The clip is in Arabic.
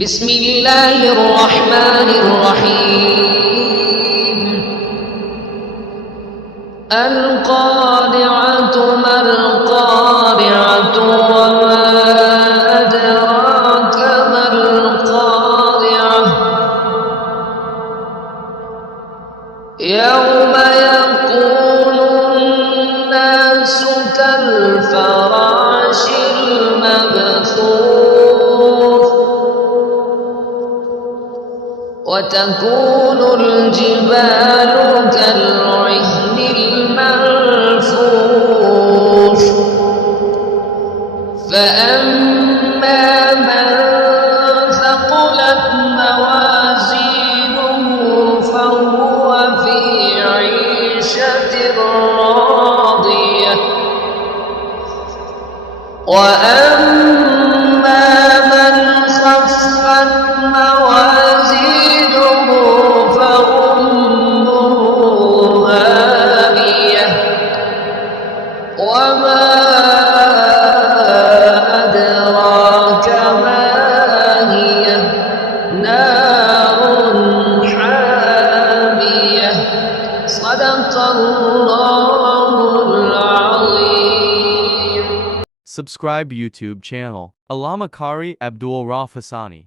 بسم الله الرحمن الرحيم القارعة ما القارعة وما أدراك ما القارعة يوم يكون الناس كالفراش المبثوث وتكون الجبال كالعهن المنفوش فأما من ثقلت موازينه فهو في عيشة راضية وأما من خفت موازينه فأمه هاوية وما أدراك ما هي نار حامية صدق الله العظيم. Subscribe YouTube channel Allama Qari Abdul Rafasani.